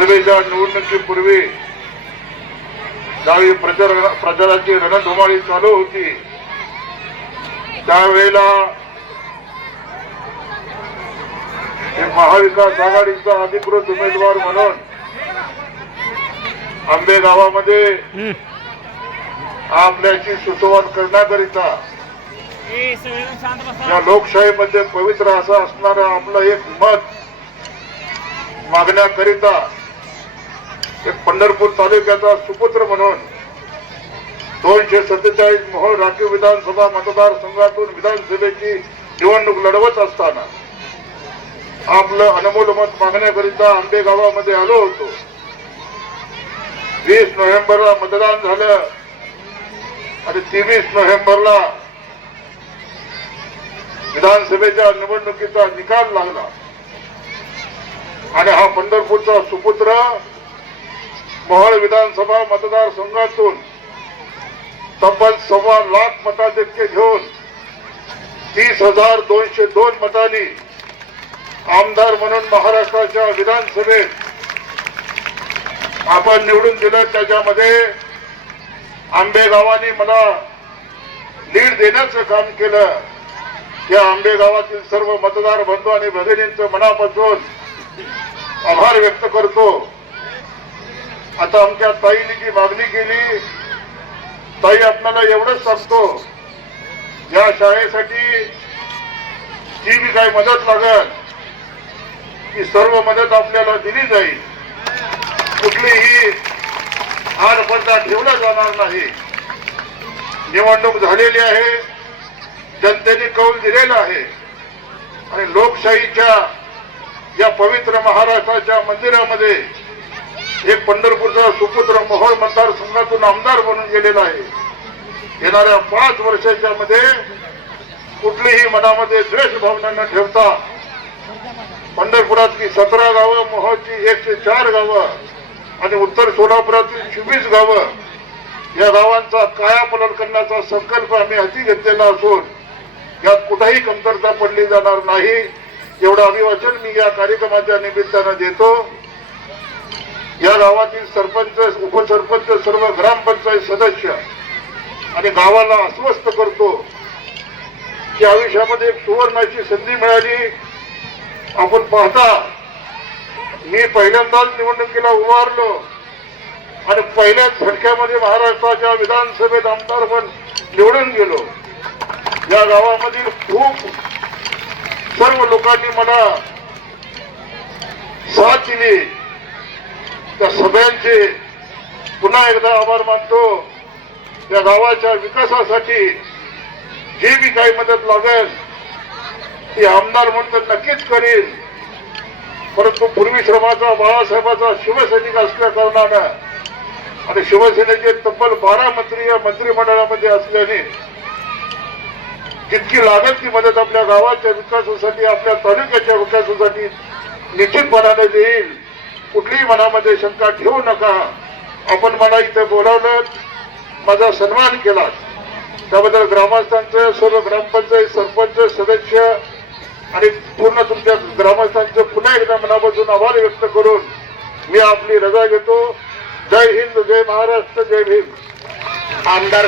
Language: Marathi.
विधानसभेच्या निवडणुकीपूर्वी ज्यावेळी प्रचार प्रचाराची रणधुमाळी चालू होती त्यावेळेला महाविकास आघाडीचा अधिकृत उमेदवार म्हणून आंबे गावामध्ये आपल्याची सुसंवाद करण्याकरिता. या लोकशाहीमध्ये पवित्र असं असणारं आपलं एक मत मागण्याकरिता एक पंढरपूर तालुक्याचा सुपुत्र म्हणून दोनशे सत्तेचाळीस मोहोळ राखीव विधानसभा मतदारसंघातून विधानसभेची निवडणूक लढवत असताना आपलं अनमोल मत मागण्याकरिता आंबे गावामध्ये आलो होतो. वीस नोव्हेंबरला मतदान झालं आणि तेवीस नोव्हेंबरला विधानसभेच्या निवडणुकीचा निकाल लागला. आणि हा पंढरपूरचा सुपुत्र मोहोळ विधानसभा मतदारसंघातून तब्बल सव्वा लाख मताधिक्य घेऊन तीस हजार दोनशे दोन मतांनी आमदार म्हणून महाराष्ट्राच्या विधानसभेत आपण निवडून दिलं. त्याच्यामध्ये आंबेगावानी मला लीड देण्याचं काम केलं. या आंबेगावातील सर्व मतदार बंधू आणि भगिनींचं मनापासून आभार व्यक्त करतो. आता आमच्या ताईने जी मागणी केली ताई आपल्याला एवढंच सांगतो या शाळेसाठी जी बी काही मदत लागल ती सर्व मदत आपल्याला दिली जाईल. कुठलीही आडपडदा ठेवला जाणार नाही. निवडणूक झालेली आहे जनतेने कौल दिलेला आहे. आणि लोकशाहीच्या या पवित्र महाराष्ट्राच्या मंदिरामध्ये एक पंढरपूरचा सुपुत्र मोहोळ मतदारसंघातून आमदार बनून गेलेला आहे. येणाऱ्या पाच वर्षाच्या मध्ये कुठलीही मनामध्ये द्वेष भावना न ठेवता पंढरपुरातली सतरा गावं मोहोळची एकशे चार गावं आणि उत्तर सोलापुरातील चोवीस गावं या गावांचा कायापलट करण्याचा संकल्प आम्ही हाती घेतलेला असून यात कुठेही कमतरता पडली जाणार नाही. एवढं अभिवाचन मी या कार्यक्रमाच्या निमित्तानं देतो. या गावातील सरपंच उपसरपंच सर्व ग्रामपंचायत सदस्य आणि गावाला अस्वस्थ करतो की आयुष्यामध्ये एक सुवर्णाची संधी मिळाली. आपण पाहता मी पहिल्यांदाच निवडणुकीला उभारलो आणि पहिल्याच झटक्यामध्ये महाराष्ट्राच्या विधानसभेत आमदार पण निवडून गेलो. या गावामधील खूप सर्व लोकांनी मला साथ दिली. त्या सगळ्यांचे पुन्हा एकदा आभार मानतो. या गावाच्या विकासासाठी जे बी काही मदत लागेल ती आमदार म्हणून तर नक्कीच करील परंतु पूर्वी श्रमाचा बाळासाहेबाचा शिवसैनिक असल्या कारणानं आणि शिवसेनेचे तब्बल बारा मंत्री या मंत्रिमंडळामध्ये असल्याने जितकी लागेल ती मदत आपल्या गावाच्या विकासासाठी आपल्या तालुक्याच्या विकासासाठी निश्चितपणाने देईल. कुठलीही मनामध्ये शंका ठेवू नका. आपण मला इथे बोलावलं माझा सन्मान केला. त्याबद्दल ग्रामस्थांचं सर्व ग्रामपंचायत सरपंच सदस्य आणि पूर्ण तुमच्या ग्रामस्थांचं पुन्हा एकदा मनापासून आभार व्यक्त करून मी आपली रजा घेतो. जय हिंद जय महाराष्ट्र जय भीम. आमदार